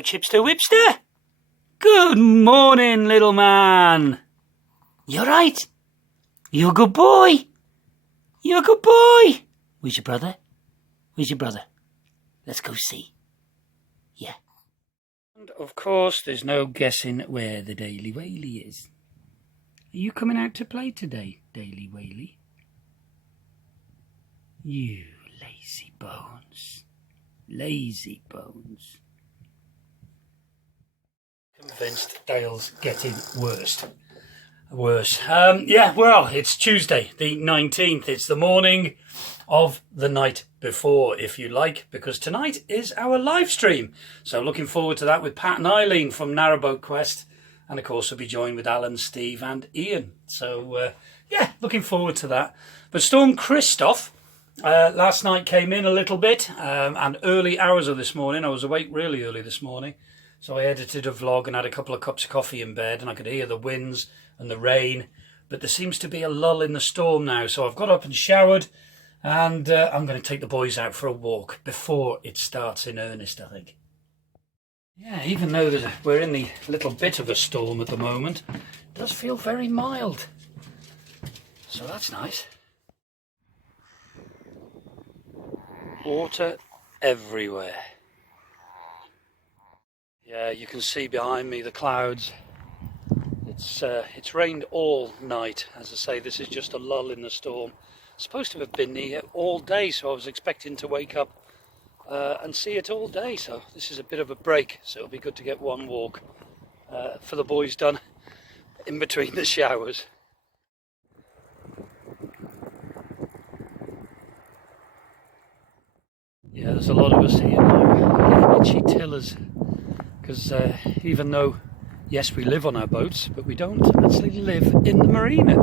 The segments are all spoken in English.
Hello, Chipster Whipster. Good morning, little man. You right? You a good boy? You a good boy? Where's your brother? Where's your brother? Let's go see. Yeah. And of course, there's no guessing where the Daily Whaley is. Are you coming out to play today, Daily Whaley? You lazy bones. Lazy bones. Convinced Dale's getting worse. Yeah, well, it's Tuesday, the 19th. It's the morning of the night before, if you like, because tonight is our live stream. So looking forward to that with Pat and Eileen from Narrowboat Quest. And of course, we'll be joined with Alan, Steve and Ian. So, yeah, looking forward to that. But Storm Christoph last night came in a little bit, and early hours of this morning. I was awake really early this morning. So I edited a vlog and had a couple of cups of coffee in bed, and I could hear the winds and the rain. But there seems to be a lull in the storm now. So I've got up and showered, and I'm going to take the boys out for a walk before it starts in earnest, I think. Yeah, even though we're in the little bit of a storm at the moment, it does feel very mild. So that's nice. Water everywhere. Yeah, you can see behind me the clouds. It's rained all night. As I say, this is just a lull in the storm. It's supposed to have been here all day, so I was expecting to wake up and see it all day. So this is a bit of a break, so it'll be good to get one walk for the boys done in between the showers. Yeah, there's a lot of us here now, itchy tillers, because even though, yes, we live on our boats, but we don't actually live in the marina.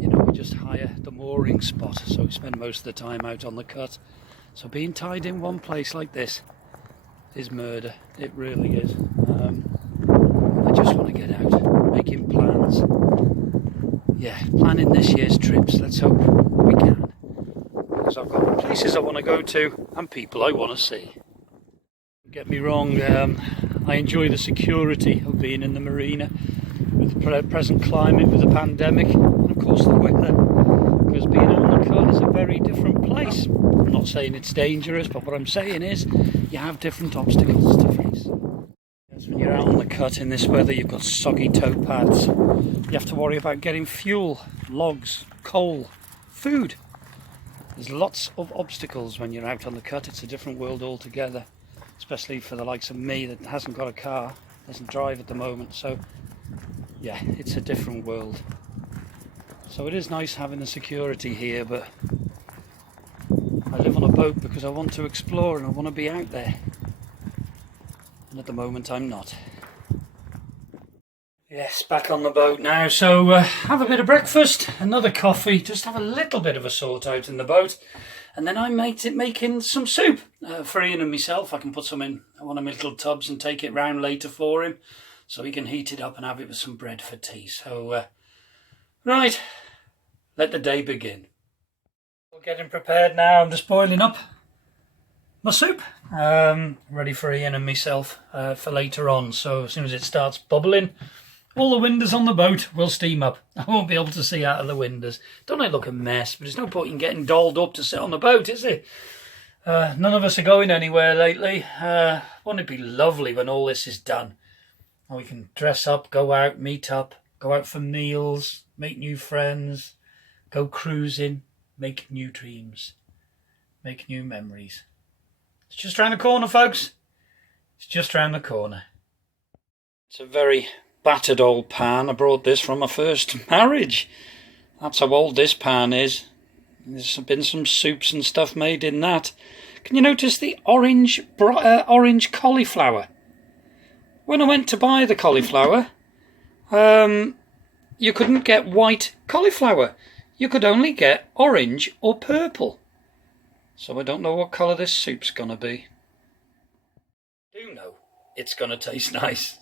You know, we just hire the mooring spot, so we spend most of the time out on the cut. So being tied in one place like this is murder. It really is. I just want to get out, making plans. Yeah, planning this year's trips. Let's hope we can. Because I've got places I want to go to and people I want to see. Don't get me wrong, I enjoy the security of being in the marina with the present climate, with the pandemic, and of course the weather. Because being out on the cut is a very different place. I'm not saying it's dangerous, but what I'm saying is you have different obstacles to face. Because when you're out on the cut in this weather, you've got soggy tow paths. You have to worry about getting fuel, logs, coal, food. There's lots of obstacles when you're out on the cut. It's a different world altogether, especially for the likes of me that hasn't got a car, doesn't drive at the moment. So yeah, it's a different world. So it is nice having the security here, but I live on a boat because I want to explore and I want to be out there. And at the moment I'm not. Yes, back on the boat now, so have a bit of breakfast, another coffee, just have a little bit of a sort out in the boat, and then I'm making some soup for Ian and myself. I can put some in one of my little tubs and take it round later for him, so he can heat it up and have it with some bread for tea. So, right, let the day begin. We're getting prepared now. I'm just boiling up my soup, ready for Ian and myself for later on. So as soon as it starts bubbling, all the windows on the boat will steam up. I won't be able to see out of the windows. Don't it look a mess? But there's no point in getting dolled up to sit on the boat, is it? None of us are going anywhere lately. Won't it be lovely when all this is done? And we can dress up, go out, meet up, go out for meals, make new friends, go cruising, make new dreams, make new memories. It's just round the corner, folks. It's just round the corner. It's a very battered old pan. I brought this from my first marriage. That's how old this pan is. There's been some soups and stuff made in that. Can you notice the orange cauliflower? When I went to buy the cauliflower, you couldn't get white cauliflower. You could only get orange or purple. So I don't know what colour this soup's gonna be. I do know it's gonna taste nice.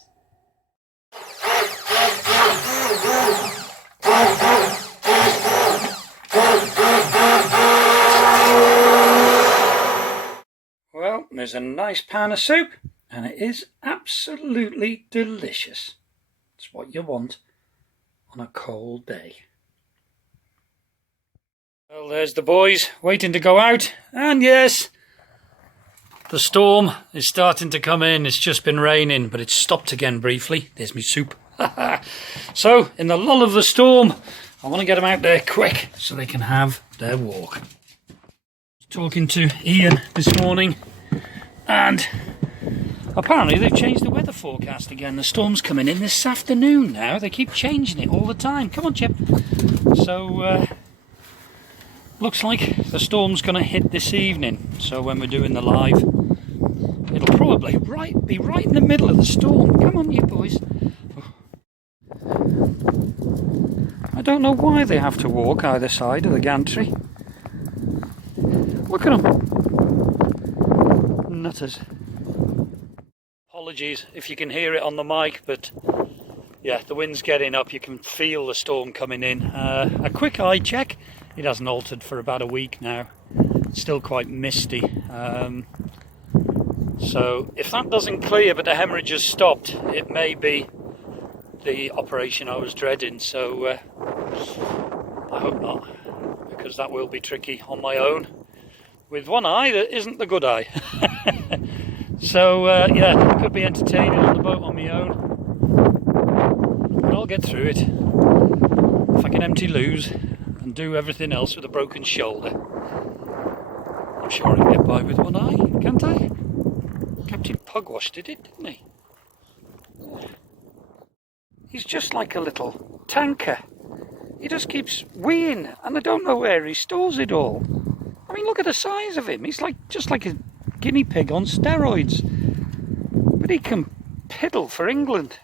Well, there's a nice pan of soup. and it is absolutely delicious. It's what you want on a cold day. Well, there's the boys waiting to go out, and yes, the storm is starting to come in. It's just been raining, but it's stopped again briefly. There's me soup. So, in the lull of the storm, I want to get them out there quick so they can have their walk. Talking to Ian this morning, and apparently they've changed the weather forecast again. The storm's coming in this afternoon now. They keep changing it all the time. Come on, Chip. So, looks like the storm's going to hit this evening. So when we're doing the live, it'll probably be right in the middle of the storm. Come on, you boys. I don't know why they have to walk either side of the gantry. Look at them. Nutters. Apologies if you can hear it on the mic, but yeah, the wind's getting up. You can feel the storm coming in. A quick eye check. It hasn't altered for about a week now. It's still quite misty. So if that doesn't clear but the hemorrhage has stopped, it may be the operation I was dreading. So I hope not, because that will be tricky on my own with one eye that isn't the good eye. So yeah, it could be entertaining on the boat on my own, but I'll get through it. If I can empty loos and do everything else with a broken shoulder, I'm sure I can get by with one eye, can't I? Captain Pugwash did it, didn't he? He's just like a little tanker. He just keeps weeing, and I don't know where he stores it all. I mean, look at the size of him. He's just like a guinea pig on steroids. But he can piddle for England.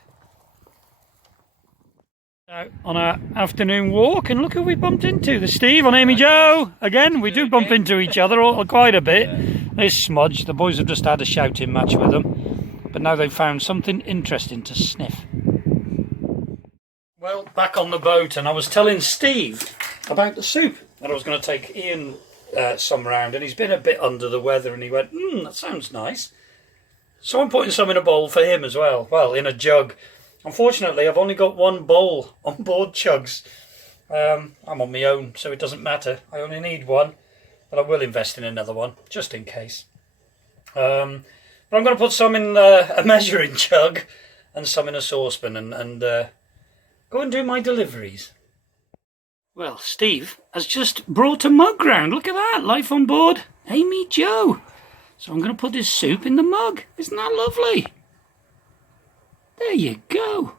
Out on our afternoon walk, and look who we bumped into. The Steve on Amy Joe. Again, we do bump into each other quite a bit. There's Smudge. The boys have just had a shouting match with them, but now they've found something interesting to sniff. Well, back on the boat, and I was telling Steve about the soup, that I was going to take Ian some round, and he's been a bit under the weather, and he went, that sounds nice. So I'm putting some in a bowl for him as well. Well, in a jug. Unfortunately, I've only got one bowl on board Chugs. I'm on my own, so it doesn't matter. I only need one, but I will invest in another one, just in case. But I'm going to put some in a measuring jug and some in a saucepan and go and do my deliveries. Well, Steve has just brought a mug round. Look at that, life on board Amy Joe. So I'm going to put this soup in the mug. Isn't that lovely? There you go.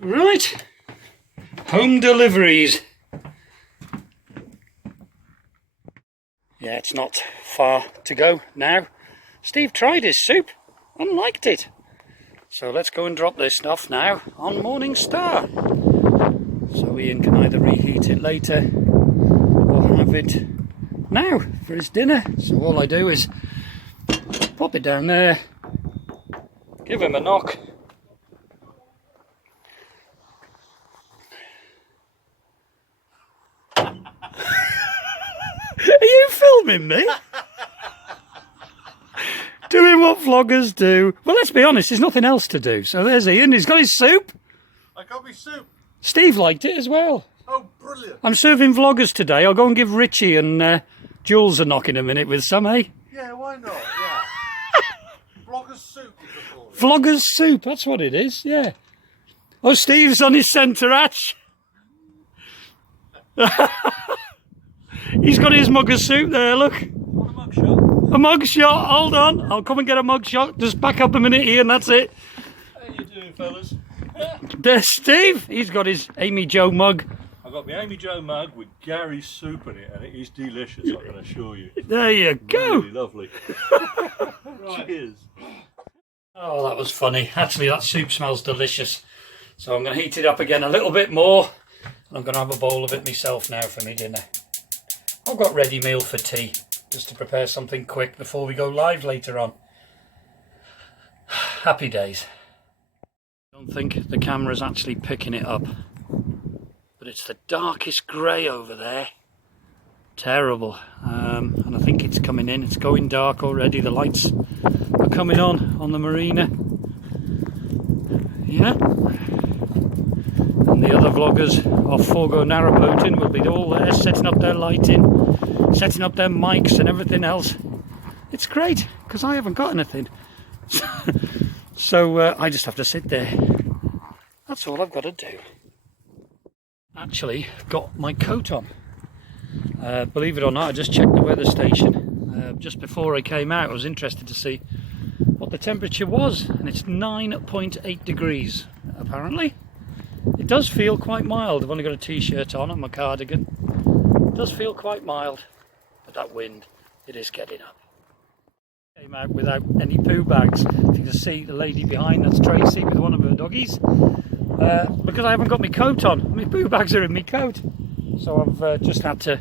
Right, home deliveries. Yeah, it's not far to go now. Steve tried his soup and liked it. So let's go and drop this stuff now on Morning Star. So Ian can either reheat it later or have it now for his dinner. So all I do is pop it down there, give him a knock. Are you filming me? Doing what vloggers do. Well, let's be honest, there's nothing else to do. So there's Ian, he's got his soup. I got my soup. Steve liked it as well. Oh, brilliant. I'm serving vloggers today. I'll go and give Richie and Jules a knock in a minute with some, eh? Yeah, why not? Yeah. Vlogger's soup, you could call it. Vlogger's soup, that's what it is, yeah. Oh, Steve's on his centre hatch. He's got his mug of soup there, look. Want a mug shot? A mug shot, hold on. I'll come and get a mug shot. Just back up a minute, Ian, that's it. How you doing, fellas? There's Steve. He's got his Amy Joe mug. I got my Amy Joe mug with Gary's soup in it, and it is delicious, I can assure you. There you go. Really lovely. Right. Cheers. Oh, that was funny. Actually, that soup smells delicious. So I'm going to heat it up again a little bit more. And I'm going to have a bowl of it myself now for me dinner. I've got ready meal for tea, just to prepare something quick before we go live later on. Happy days. I don't think the camera's actually picking it up. But it's the darkest grey over there. Terrible. And I think it's coming in. It's going dark already. The lights are coming on the marina. Yeah. And the other vloggers off Forgo Narrowboating will be all there setting up their lighting, setting up their mics and everything else. It's great because I haven't got anything. So I just have to sit there. That's all I've got to do. Actually got my coat on. Believe it or not, I just checked the weather station just before I came out. I was interested to see what the temperature was, and it's 9.8 degrees apparently. It does feel quite mild. I've only got a t-shirt on and my cardigan. It does feel quite mild, but that wind, it is getting up. Came out without any poo bags. If you can see the lady behind, that's Tracy with one of her doggies. Because I haven't got my coat on, my poo bags are in my coat. So I've just had to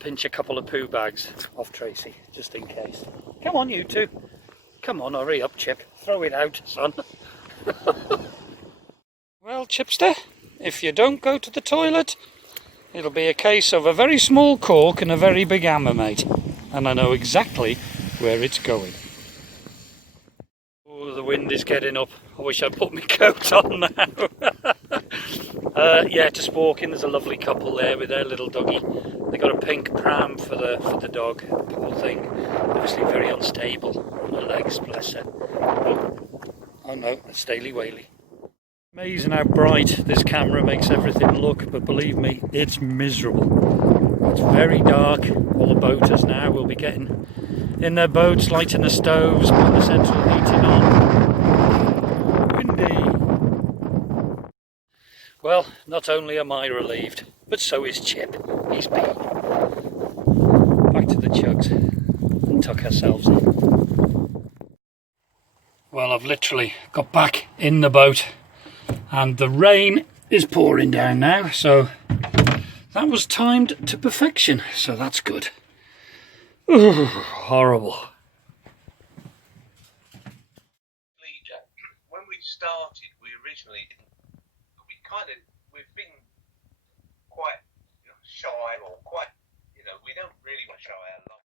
pinch a couple of poo bags off Tracy, just in case. Come on, you two. Come on, hurry up, Chip. Throw it out, son. Well, Chipster, if you don't go to the toilet, it'll be a case of a very small cork and a very big hammer, mate. And I know exactly where it's going. Oh, the wind is getting up. I wish I'd put my coat on now. Yeah, just walking. There's a lovely couple there with their little doggy. They got a pink pram for the dog. Poor thing. Obviously very unstable on her legs, bless her. Oh no, it's Daily Whaley. Amazing how bright this camera makes everything look, but believe me, it's miserable. It's very dark. All the boaters now will be getting in their boats, lighting the stoves, putting the central heating on. Windy. Well, not only am I relieved, but so is Chip. He's been back to the chugs and tuck ourselves in. Well, I've literally got back in the boat and the rain is pouring down now, so that was timed to perfection, so that's good. Ooh, horrible. When we started, we originally we've been quite shy, or quite, we don't really show our life.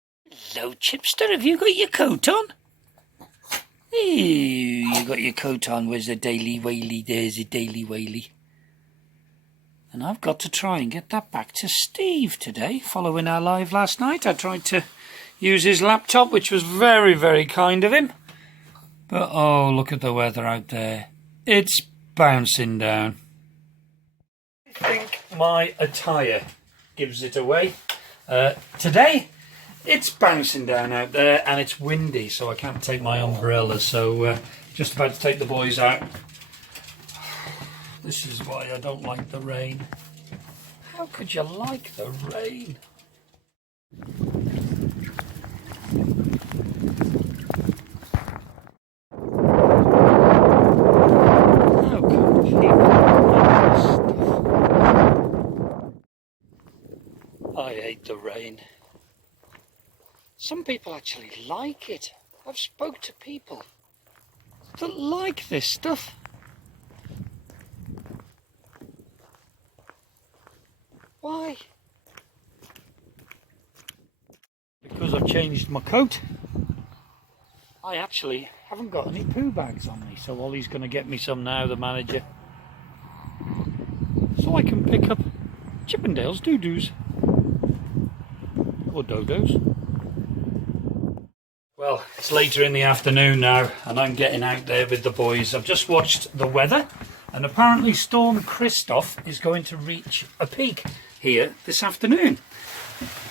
Hello, Chipster, have you got your coat on? You got your coat on. Where's the Daily Whaley? There's a Daily Whaley. And I've got to try and get that back to Steve today. Following our live last night, I tried to use his laptop, which was very, very kind of him. But oh, look at the weather out there. It's bouncing down. I think my attire gives it away. Today, it's bouncing down out there and it's windy, so I can't take my umbrella. So just about to take the boys out. This is why I don't like the rain. How could you like the rain? How can people like this stuff? I hate the rain. Some people actually like it. I've spoke to people that like this stuff. Why? Because I've changed my coat. I actually haven't got any poo bags on me, so Ollie's going to get me some now, the manager, so I can pick up Chippendale's doo-doos. Or dodos. Well, it's later in the afternoon now and I'm getting out there with the boys. I've just watched the weather and apparently Storm Christoph is going to reach a peak here this afternoon.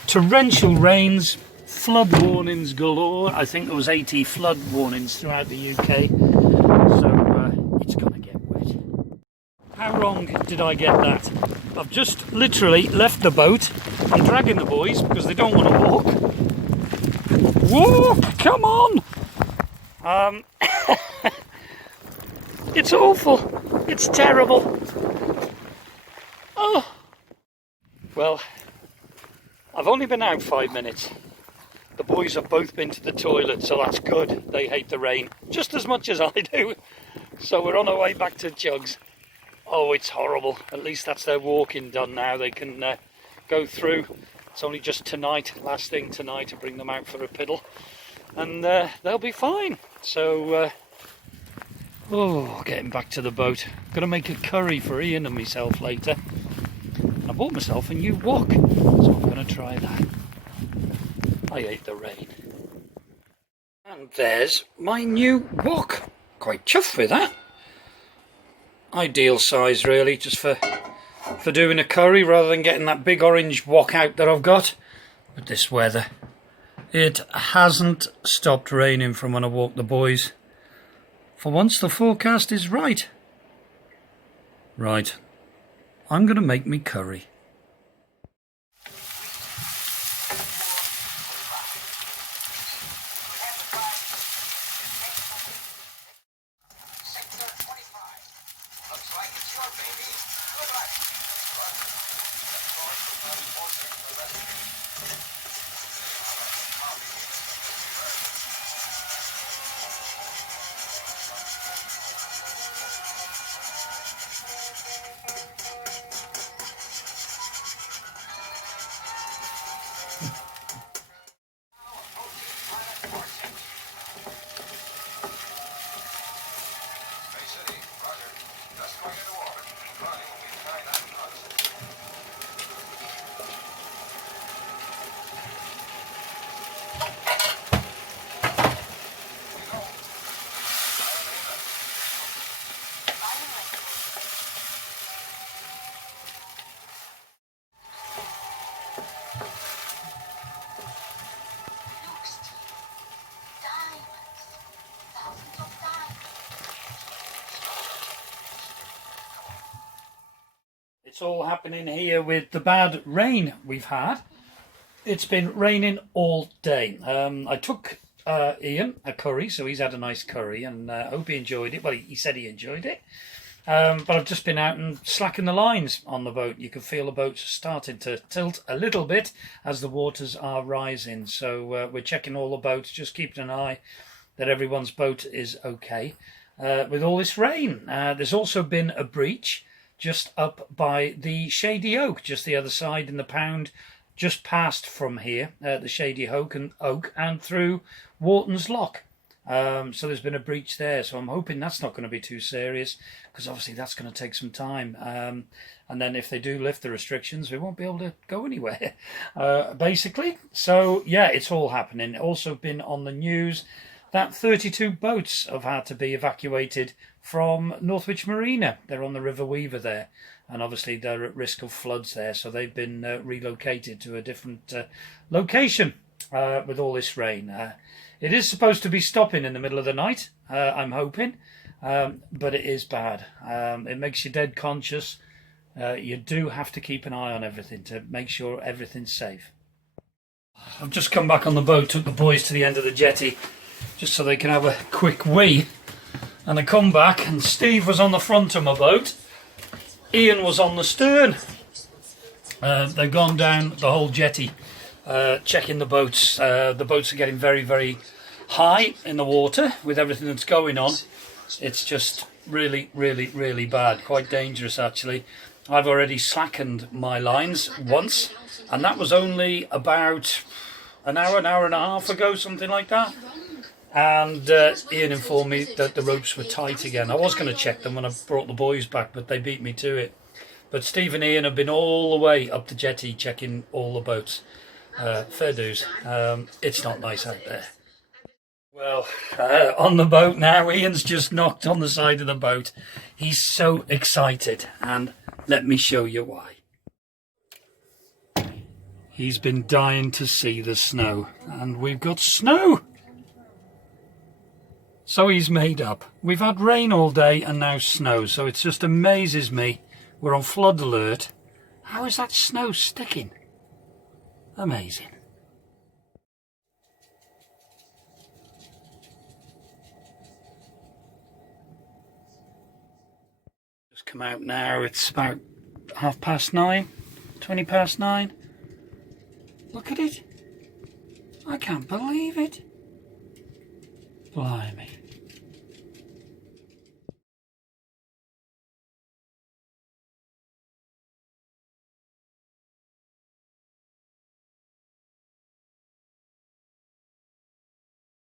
Torrential rains, flood warnings galore. I think there was 80 flood warnings throughout the UK, so it's going to get wet. How wrong did I get that? I've just literally left the boat. I'm dragging the boys because they don't want to walk. Whoa, come on! It's awful. It's terrible. Oh. Well, I've only been out 5 minutes. The boys have both been to the toilet, so that's good. They hate the rain just as much as I do. So we're on our way back to Chugs. Oh, it's horrible. At least that's their walking done now. They can go through. It's only just tonight, last thing tonight, to bring them out for a piddle. and they'll be fine. So, getting back to the boat. Gonna make a curry for Ian and myself later. I bought myself a new wok, so I'm gonna try that. I hate the rain. And there's my new wok. Quite chuffed with that. Ideal size really, just for doing a curry rather than getting that big orange wok out that I've got. With this weather, it hasn't stopped raining from when I walked the boys. For once the forecast is right. Right, I'm gonna make me curry. It's all happening here with the bad rain we've had. It's been raining all day. I took Ian a curry, so he's had a nice curry, and I hope he enjoyed it. Well, he said he enjoyed it. But I've just been out and slacking the lines on the boat. You can feel the boat's starting to tilt a little bit as the waters are rising. So we're checking all the boats, just keeping an eye that everyone's boat is okay. With all this rain, there's also been a breach just up by the Shady Oak, just the other side in the pound, just past from here, the Shady Oak and through Wharton's Lock. So there's been a breach there, so I'm hoping that's not going to be too serious, because obviously that's going to take some time. And then if they do lift the restrictions, we won't be able to go anywhere, basically. So yeah, it's all happening. Also been on the news that 32 boats have had to be evacuated from Northwich Marina. They're on the River Weaver there, and obviously they're at risk of floods there, so they've been relocated to a different location with all this rain. It is supposed to be stopping in the middle of the night, I'm hoping, but it is bad. It makes you dead conscious. You do have to keep an eye on everything to make sure everything's safe. I've just come back on the boat, took the boys to the end of the jetty, just so they can have a quick wee. And I come back, and Steve was on the front of my boat. Ian was on the stern. They've gone down the whole jetty, checking the boats. The boats are getting very, very high in the water with everything that's going on. It's just really, really, really bad. Quite dangerous, actually. I've already slackened my lines once, and that was only about an hour and a half ago, something like that. And Ian informed me that the ropes were tight again. I was going to check them when I brought the boys back, but they beat me to it. But Steve and Ian have been all the way up the jetty checking all the boats. Fair dues. It's not nice out there. Well, on the boat now, Ian's just knocked on the side of the boat. He's so excited, and let me show you why. He's been dying to see the snow, and we've got snow! So he's made up. We've had rain all day and now snow, so it just amazes me. We're on flood alert. How is that snow sticking? Amazing. Just come out now. It's about 9:30, 20 past 9. Look at it. I can't believe it. Blimey.